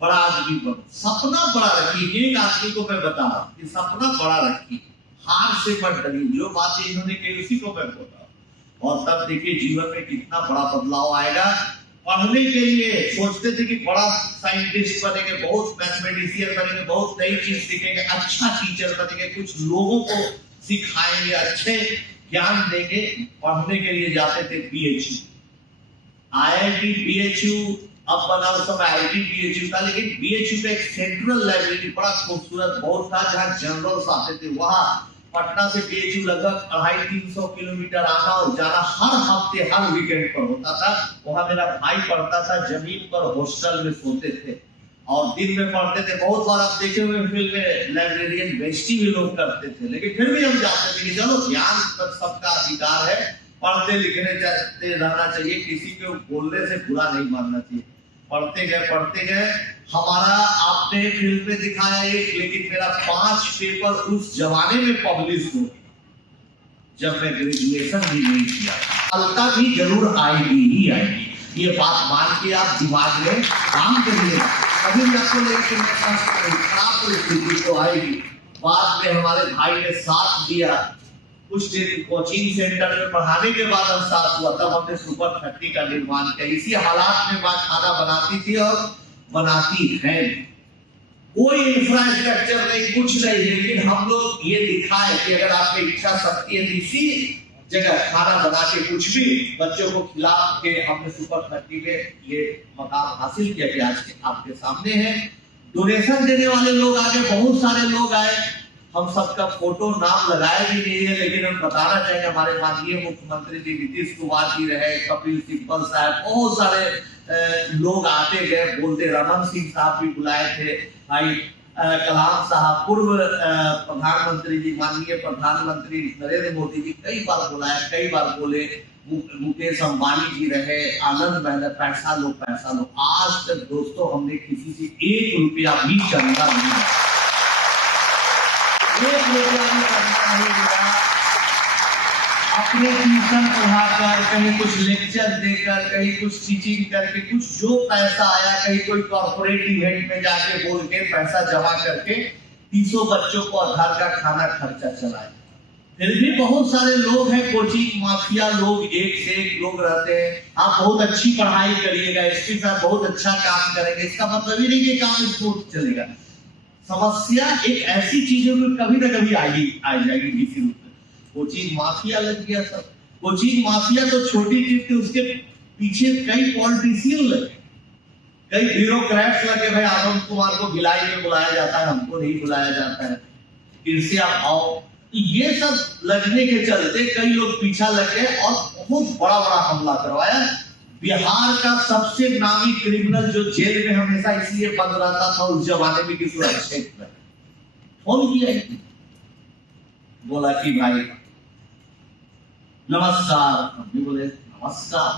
बड़ा आदमी बनो, सपना बड़ा रखिए। एक आदमी को मैं बता रहा हूं कि सपना बड़ा रखिए, हार से मत डरिए, जो बातें इन्होंने कही उसी को मैं बोल रहा हूं। और तब देखिए जीवन में कितना बड़ा बदलाव आएगा। पढ़ने के लिए सोचते थे कि बड़ा साइंटिस्ट बनेंगे, बहुत मैथमेटिशियन बनेंगे, बहुत नई चीज सीखेंगे, अच्छा टीचर बनेंगे, कुछ लोगों को सिखाएंगे, अच्छे ज्ञान देंगे। पढ़ने के लिए जाते थे BHU, IIT BHU, अब बना उस समय IIT BHU था, लेकिन BHU पे एक सेंट्रल लाइब्रेरी बड़ा खूबसूरत बहुत था, जहाँ जनरल्स आते थे। वहां पटना से BHU लगभग 250-300 किलोमीटर आना और जाना हर हफ्ते, हर वीकेंड पर होता था। वहां मेरा भाई पढ़ता था, जमीन पर हॉस्टल में सोते थे और दिन में पढ़ते थे। बहुत बार आप देखे हुए फिल्म में लाइब्रेरियन बेइज्जती भी लोग करते थे, लेकिन फिर भी हम जाते थे कि चलो ज्ञान पर सबका अधिकार है, पढ़ते लिखने जाते रहना चाहिए, किसी को बोलने से बुरा नहीं मानना चाहिए। पढ़ते गए। हमारा आपने फिल्म में दिखाया एक, लेकिन मेरा 5 पेपर उस जमाने में पब्लिश हुए जब मैं ग्रेजुएशन भी नहीं किया। अलता भी जरूर आएगी ही आएगी, ये बात मान के आप दिमाग में काम करिए। कभी भी आपको लेकिन खराब परिस्थिति तो आएगी। बाद में हमारे भाई ने साथ दिया, कुछ दिन कोचिंग सेंटर में पढ़ाने के बाद हम साथ हुआ, तब हमने सुपर 30 का निर्माण किया। इसी हालात में माँ खाना बनाती थी और बनाती है। कोई इंफ्रास्ट्रक्चर नहीं, कुछ नहीं, लेकिन हम लोग ये दिखाए कि अगर आपकी इच्छा शक्ति है, इसी जगह खाना बना के कुछ भी बच्चों को खिला के हमने सुपर 30 में ये मकाम हासिल किया कि आज आपके सामने है। डोनेशन देने वाले लोग आगे बहुत सारे लोग आए, हम सबका फोटो नाम लगाए भी नहीं है, लेकिन हम बताना चाहेंगे हमारे माननीय मुख्यमंत्री जी नीतीश कुमार जी रहे, कपिल सिब्बल साहब, बहुत सारे लोग आते गए बोलते। रमन सिंह साहब भी बुलाए थे, भाई कलाम साहब, पूर्व प्रधानमंत्री जी, माननीय प्रधानमंत्री नरेंद्र मोदी जी कई बार बुलाए, कई बार बोले। मुकेश अंबानी जी रहे, आनंद महल, पैसा लो पैसा लो। आज तक दोस्तों हमने किसी से 1 रुपया भी चंदा नहीं, 1 रुपया भी चंदा नहीं दिया। अपने ट्यूशन पढ़ाकर, कहीं कुछ लेक्चर देकर, कहीं कुछ टीचिंग करके, कुछ जो पैसा आया, कहीं कोई कॉर्पोरेट इवेंट में जाके बोल के पैसा जमा करके 300 बच्चों को घर का खाना खर्चा चलाए। फिर भी बहुत सारे लोग हैं, कोचिंग माफिया लोग, एक से एक लोग रहते हैं। आप बहुत अच्छी पढ़ाई करिएगा, इसके साथ बहुत अच्छा काम करेंगे, इसका मतलब ही नहीं कि काम स्मूथ चलेगा। समस्या एक ऐसी चीज है जो कभी ना कभी आ जाएगी किसी रूप में। कोचिंग माफिया लग गया सब। कोचिंग माफिया तो छोटी चीज थी, उसके पीछे कई पॉलिटिशियन लगे, कई ब्यूरोक्रेट्स लगे। भाई आनंद कुमार को भिलाई में बुलाया जाता है, हमको नहीं बुलाया जाता है, ईर्ष्या भाव, ये सब लगने के चलते कई लोग पीछा लगे और बहुत बड़ा बड़ा हमला करवाया। बिहार का सबसे नामी क्रिमिनल जो जेल में हमेशा इसलिए बंद रहता था उस जमाने में कि सुरक्षित में फोन किया, बोला कि भाई नमस्कार, हम भी बोले नमस्कार।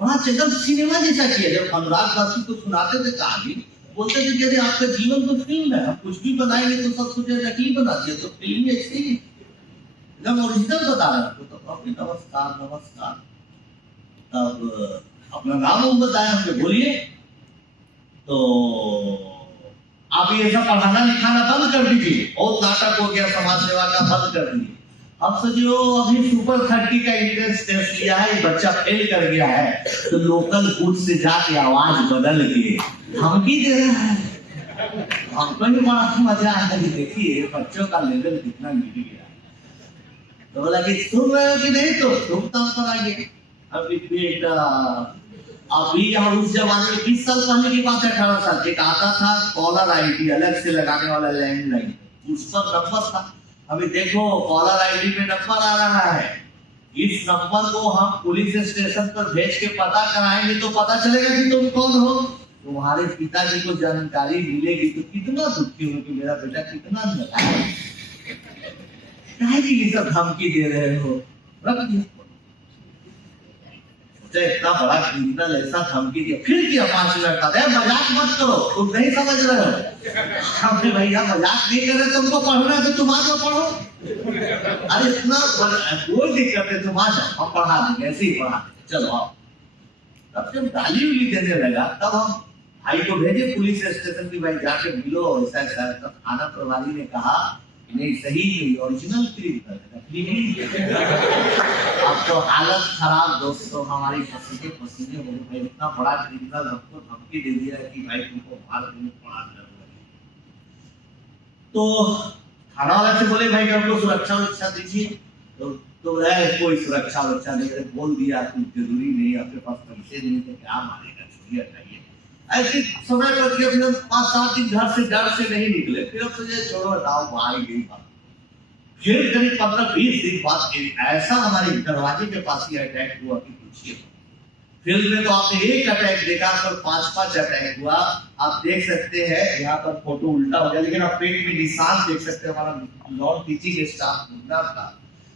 बड़ा चेकअप सिनेमा जैसा किया। जब अनुराग बासु को सुनाते थे कहानी, बोलते थे कि आपका जीवन तो फिल्म है, हम कुछ भी बनाएंगे तो सब सोचे नकली बना दिया, तो फिल्म ऐसी एकदम ओरिजिनल बता रहे हैं। तो अपने नमस्कार नमस्कार, तब अपना नाम बताया, हमने बोलिए। तो आप ये सब पढ़ाना लिखाना बंद कर दीजिए, बहुत नाटक हो गया समाज सेवा का, बंद कर दीजिए। अब से जो अभी सुपर 30 का एंट्रेंस टेस्ट लिया है, बच्चा फेल कर गया है, तो लोकल फूड से जाके आवाज बदल के धमकी दे रहा है। हमको भी बड़ा मजा आया कि देखिए बच्चों का लेवल कितना गिर गया। तो बोला कि सुन रहे हो कि नहीं, तो तुम तब पर आइए। अभी बेटा अभी हम उस जमाने में 20 साल पहले की बात है, 18 साल, एक आता था कॉलर आईडी अलग से लगाने वाला लैंडलाइन, उस पर नंबर था। अभी देखो कॉलर आईडी में नंबर आ रहा है, इस नंबर को हम पुलिस स्टेशन पर भेज के पता कराएंगे तो पता चलेगा कि तुम कौन हो। तुम्हारे पिताजी को जानकारी मिलेगी तो कितना दुखी हो कि मेरा बेटा कितना नालायक है, ये सब धमकी दे रहे हो। रख दिया, इतना बड़ा क्रिमिनल ऐसा धमकी दिया, फिर किया 5 मिनट का। मजाक मत करो, तुम नहीं समझ रहे हो। हमने भैया मजाक नहीं कर रहे, तुमको पढ़ना है तो तुम आ जाओ पढ़ो। अरे इतना कोई दिक्कत है, तुम आ जाओ, हम पढ़ा देंगे, ऐसे ही पढ़ा देंगे, चलो आओ। तब जब गाली उली देने लगा, तब हम भाई को भेजे पुलिस स्टेशन की, भाई जाके मिलो ऐसा ऐसा। तब थाना प्रभारी ने कहा नहीं, सही नहीं, ओरिजिनल क्रिमिनल अब तो हालत खराब दोस्तों, हमारी पसीने पसीने हो गए। इतना बड़ा क्रिमिनल हमको धमकी दे दिया कि भाई तुमको मार देंगे, पड़ा देंगे। तो थाना वाला से बोले भाई हमको सुरक्षा दीजिए, तो कोई सुरक्षा नहीं, बोल दिया कुछ जरूरी नहीं, आपके पास पैसे नहीं थे, क्या मारेगा, छोड़िए हटाइए। ऐसे समय पर फिर 5-7 दिन घर से डर से नहीं निकले, फिर अब सोचे छोड़ो हटाओ, वहां गई बात। फिर करीब 15-20 दिन बाद ऐसा हमारे दरवाजे के पास ही अटैक हुआ कि पूछिए। फिल्म में तो आपने एक अटैक देखा, पर 5-5 अटैक हुआ। आप देख सकते हैं यहाँ पर फोटो उल्टा हो गया, लेकिन आप पेट में निशान देख सकते हैं। हमारा नॉन टीचिंग स्टाफ घूमना था,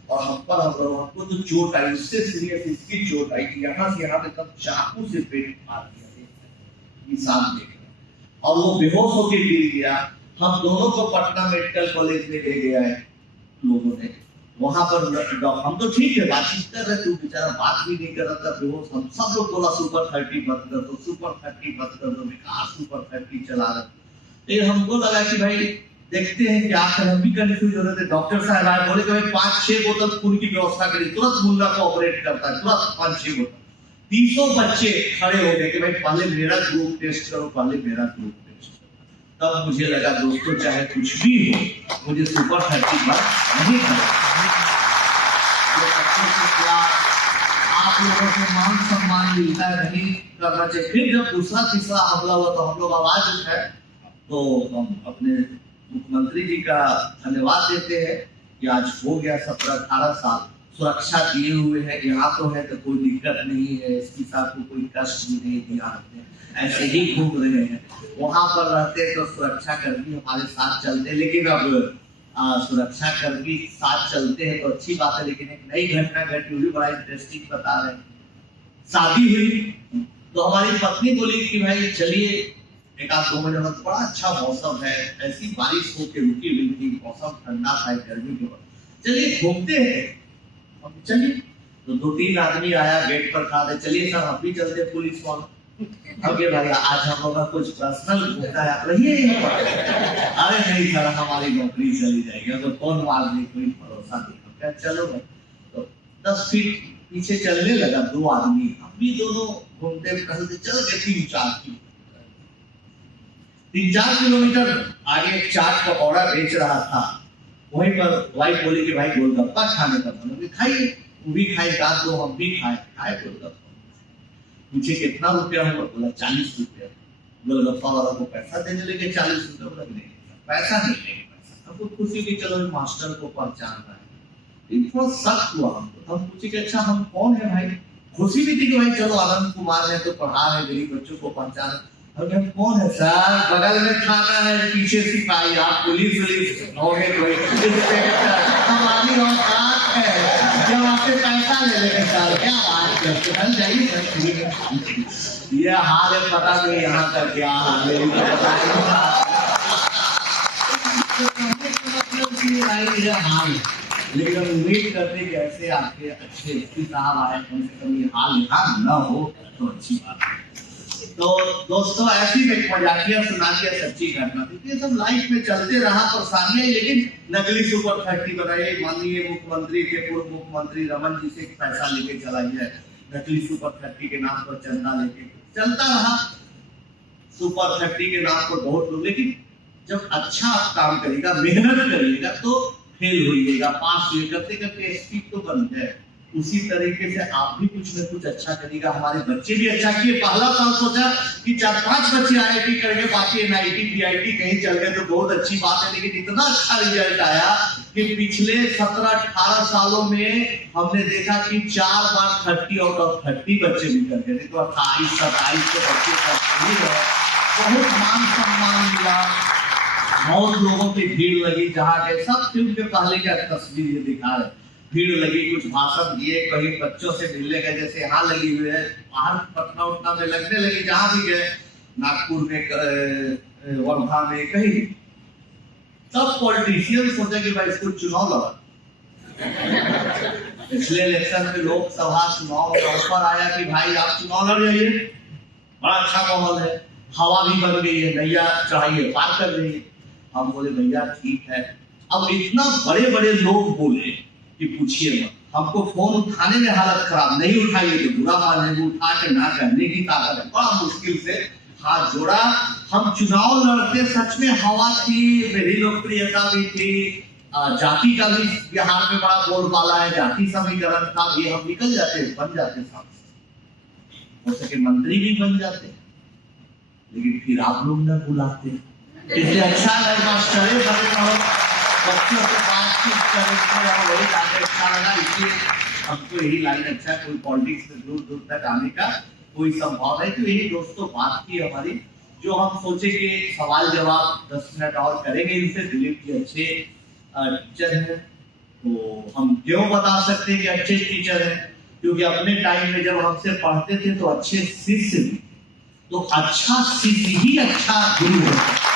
और हम पर हमको जो चोट आई उससे सीरियस इसकी चोट आई कि यहाँ से यहाँ पे तब चाकू से पेट फाड़ दिया, इंसान देख रहे, और वो बेहोश होकर गिर गया। हम दोनों को पटना मेडिकल कॉलेज में ले गया है लोगों ने, वहां पर हम तो ठीक है बातचीत कर रहे, तू बेचारा बात भी नहीं कर रहा था बेहोश। हम सब लोग बोला सुपर 30 मत कर दो, सुपर 30 मत कर दो, बेकार सुपर 30 चला रहे। फिर हमको लगा कि भाई देखते हैं क्या करें, हम भी कंफ्यूज हो रहे थे। डॉक्टर साहब आए, बोले कि भाई 5-6 बोतल खून की व्यवस्था करिए, तुरंत मुल्ला को ऑपरेट करता है, तुरंत 5-6 बोतल। 300 बच्चे खड़े हो गए कि भाई पहले मेरा ग्रुप टेस्ट करो, पहले मेरा ग्रुप टेस्ट करो। तब मुझे लगा दोस्तों चाहे कुछ भी हो, मुझे सुपर 30 बार नहीं करना। आप लोगों को मान सम्मान मिलता है, नहीं करना चाहिए। फिर जब दूसरा तीसरा हमला हुआ तो हम लोग आवाज उठाए, तो हम अपने मुख्यमंत्री जी का धन्यवाद देते हैं कि आज हो गया 17-18 साल सुरक्षा दिए हुए हैं। यहाँ तो है तो कोई दिक्कत नहीं है, इसके साथ को कोई कष्ट भी नहीं दिया हमने, ऐसे ही घूम रहे हैं। वहां पर रहते तो सुरक्षा कर्मी हमारे साथ चलते, लेकिन अब सुरक्षा कर्मी साथ चलते हैं तो अच्छी बात है। लेकिन एक नई घटना घटी हुई, बड़ा इंटरेस्टिंग बता रहे हैं। शादी हुई तो हमारी पत्नी बोली कि भाई चलिए 1-2 महीने बाद बड़ा अच्छा मौसम है, ऐसी बारिश होकर रुकी हुई थी, मौसम ठंडा था गर्मी के बाद, चलिए घूमते हैं। हम चलिए तो 2-3 आदमी आया गेट पर खा रहे, चलिए सर हम भी चलते पुलिस वालों। अरे भाई आज हम लोग का कुछ पर्सनल होता है, आप रहिए। अरे नहीं सर हमारी नौकरी चली जाएगी, तो कौन मारने कोई भरोसा नहीं। क्या चलो भाई, तो 10 फीट पीछे चलने लगा 2 आदमी, हम भी दोनों घूमते टहलते चल गए 3-4 किलोमीटर आगे एक चाट पकौड़ा बेच रहा था। वहीं पर वाइफ बोली कि भाई गोलगप्पा खाने का मन है, खाइए। वो भी खाए, दांत दो हम भी खाए गोलगप्पा। मुझे कितना रुपया हुआ, बोला 40 रुपया। गोलगप्पा वाला को पैसा देने लगे 40 रुपया, बोला नहीं पैसा नहीं लेंगे। पैसा हमको खुशी की चलो मास्टर को पहचान रहा है, थोड़ा शक हुआ हमको। हम पूछे कि अच्छा हम कौन है भाई, खुशी भी थी कि भाई चलो आनंद कुमार है तो पढ़ा है, गरीब बच्चों को पहचान। हम कौन है सर, बगल में खाना है, पीछे सिपाही, आप पुलिस होंगे कोई हमारी औकात है जब आपसे पैसा ले लेंगे सर, क्या बात करते हैं, जाइए सर। ये हाल है, पता नहीं यहाँ का क्या हाल है, लेकिन उम्मीद करते कि ऐसे आपके अच्छे साहब आए, कम से कम ये हाल यहाँ न हो तो अच्छी बात है। तो दोस्तों ऐसी एक मजाकिया सुनाकिया सच्ची घटना थी। ये सब लाइफ में चलते रहा परेशानियां, लेकिन नकली सुपर 30 बनाए। माननीय मुख्यमंत्री के पूर्व मुख्यमंत्री रमन जी से पैसा लेके चला गया, नकली सुपर 30 के नाम पर चंदा लेके चलता रहा। सुपर 30 के नाम पर बहुत लोग, लेकिन जब अच्छा आप काम करेगा, मेहनत करिएगा तो फेल होइएगा, पास हुए करते करते एसपी तो बन जाए। उसी तरीके से आप भी कुछ न कुछ अच्छा करिएगा। हमारे बच्चे भी अच्छा किए, पहला साल सोचा कि 4-5 बच्चे IIT करेंगे, बाकी NIT PIT कहीं चल गए तो बहुत अच्छी बात है। लेकिन इतना अच्छा रिजल्ट आया कि पिछले 17-18 सालों में हमने देखा कि 4 बार 30 आउट ऑफ 30 बच्चे भी कर गए, तो 28-27 के बच्चे बहुत मान सम्मान मिला, बहुत लोगों की भीड़ लगी। जहाँ के सब फिल्म के पहले का तस्वीर ये दिखा रहे, भीड़ लगी, कुछ भाषण दिए, कहीं बच्चों से मिलने गए जैसे यहाँ लगी हुई है, बाहर पटना उटना में लगने लगी, जहाँ भी गए, नागपुर में, वर्धा में, कहीं। सब पॉलिटिशियन सोचे कि भाई इसको चुनाव लड़ा। पिछले इलेक्शन में लोकसभा चुनाव में ऑफर आया कि भाई आप चुनाव लड़ जाइए, बड़ा अच्छा माहौल है, हवा भी बन गई है, नैया चढ़ाइए, पार कर रही है। हम बोले भैया ठीक है। अब इतना बड़े बड़े लोग बोले कि पूछिए मत, हमको फोन उठाने में हालत खराब, नहीं उठाइए तो बुरा मानेंगे, उठा के ना करने की ताकत है। बड़ा मुश्किल से हाथ जोड़ा, हम चुनाव लड़ते, सच में हवा थी, मेरी लोकप्रियता भी थी, जाति का भी बिहार में बड़ा बोलबाला है, जाति समीकरण था, ये हम निकल जाते, बन जाते, हो सके मंत्री भी बन जाते, लेकिन फिर आप लोग न बुलाते। इसलिए अच्छा है मास्टर बच्चों से बातचीत करें, वही जाके अच्छा लगा। इसलिए हमको यही लाइन अच्छा, कोई पॉलिटिक्स में दूर दूर तक आने का कोई संभावना है। तो यही दोस्तों बात की हमारी, जो हम सोचे कि सवाल जवाब 10 मिनट और करेंगे इनसे। दिलीप जी अच्छे टीचर हैं, तो हम क्यों बता सकते हैं कि अच्छे टीचर हैं? क्योंकि अपने टाइम में जब हमसे पढ़ते थे तो अच्छे शिष्य भी, तो अच्छा शिष्य ही अच्छा गुरु होता है।